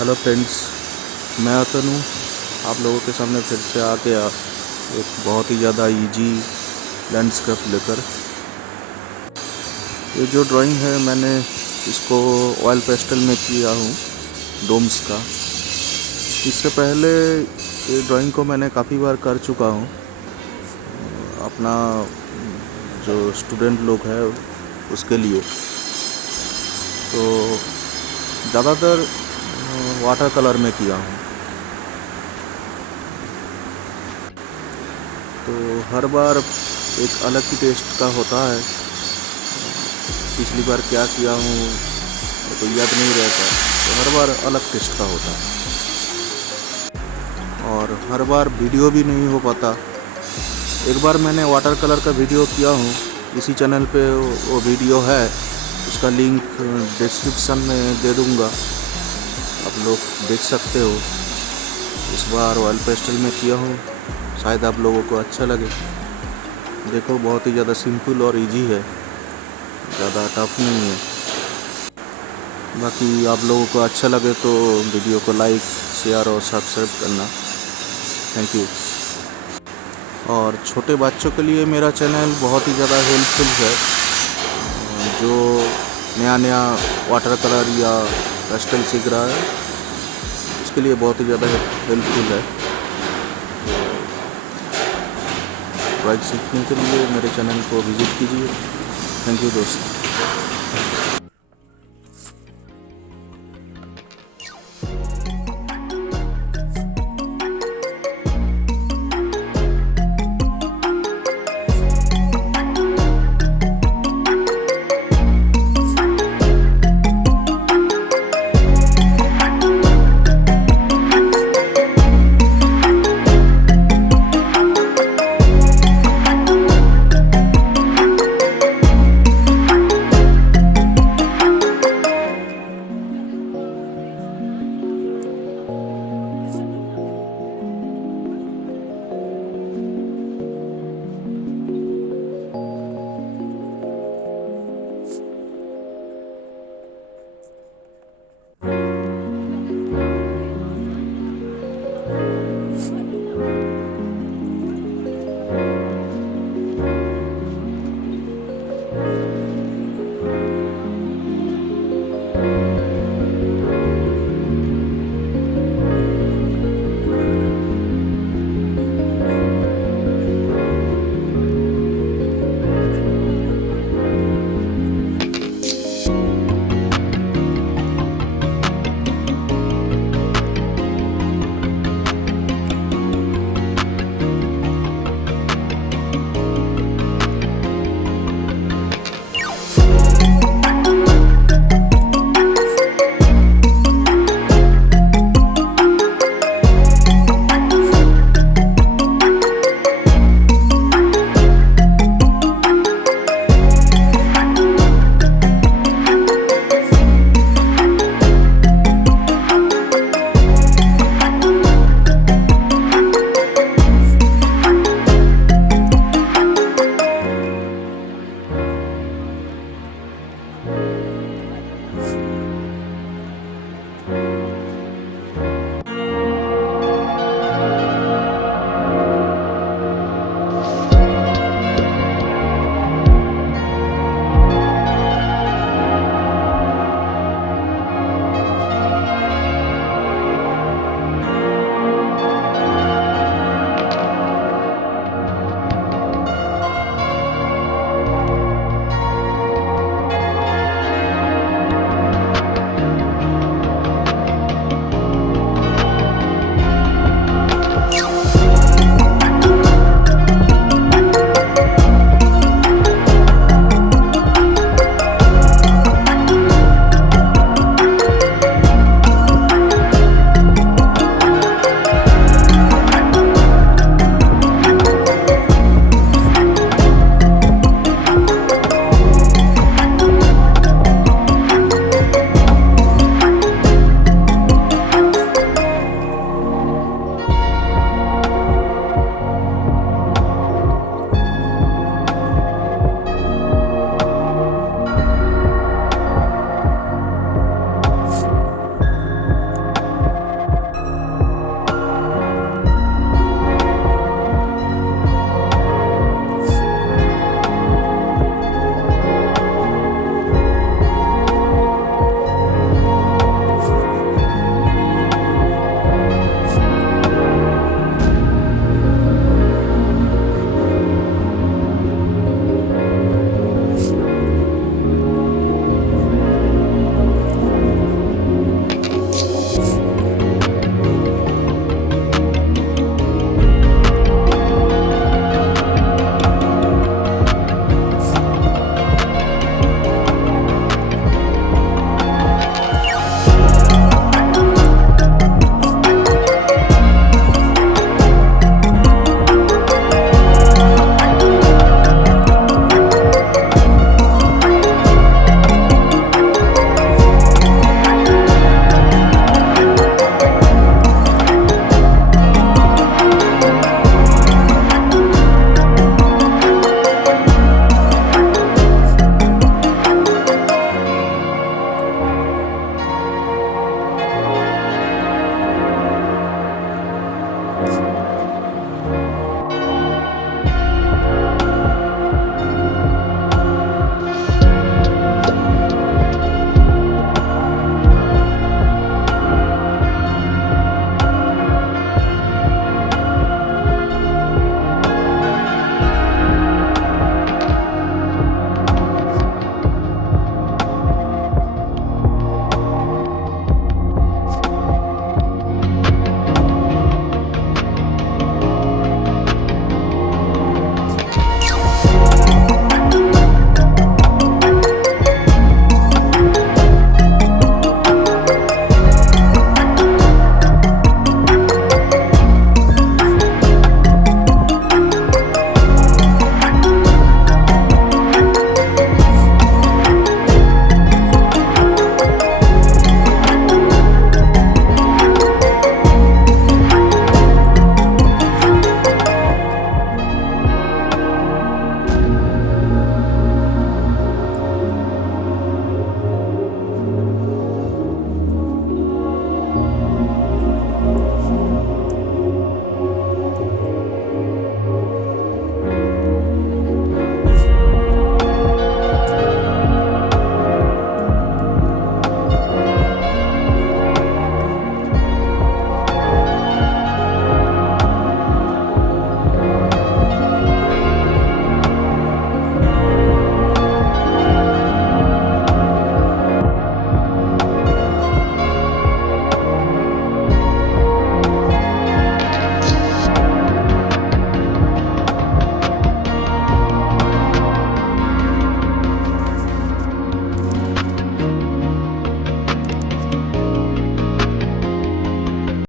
Hello friends, मैं अतनु आप लोगों के सामने फिर से आ गया एक बहुत ही ज़्यादा इजी लैंडस्केप लेकर। ये जो ड्राइंग है मैंने इसको ऑयल पेस्टल में किया हूँ, डोम्स का। इससे पहले ये ड्राइंग को मैंने काफ़ी बार कर चुका हूँ। अपना जो स्टूडेंट लोग हैं उसके लिए तो ज़्यादातर वाटर कलर में किया हूँ। तो हर बार एक अलग ही टेस्ट का होता है। पिछली बार क्या किया हूँ तो याद नहीं रहता, तो हर बार अलग टेस्ट का होता है और हर बार वीडियो भी नहीं हो पाता। एक बार मैंने वाटर कलर का वीडियो किया हूँ, इसी चैनल पे वो वीडियो है, उसका लिंक डिस्क्रिप्शन में दे दूँगा, आप लोग देख सकते हो। इस बार ऑयल पेस्टल में किया हूँ, शायद आप लोगों को अच्छा लगे। देखो, बहुत ही ज़्यादा सिंपल और इजी है, ज़्यादा टफ नहीं है। बाकी आप लोगों को अच्छा लगे तो वीडियो को लाइक, शेयर और सब्सक्राइब करना। Thank you. और छोटे बच्चों के लिए मेरा चैनल बहुत ही ज़्यादा हेल्पफुल है। जो नया नया वाटर कलर या पेस्टल सीख रहा है उसके लिए बहुत ही ज़्यादा हेल्पफुल है। ड्राइंग सीखने के लिए मेरे चैनल को विज़िट कीजिए। थैंक यू दोस्त।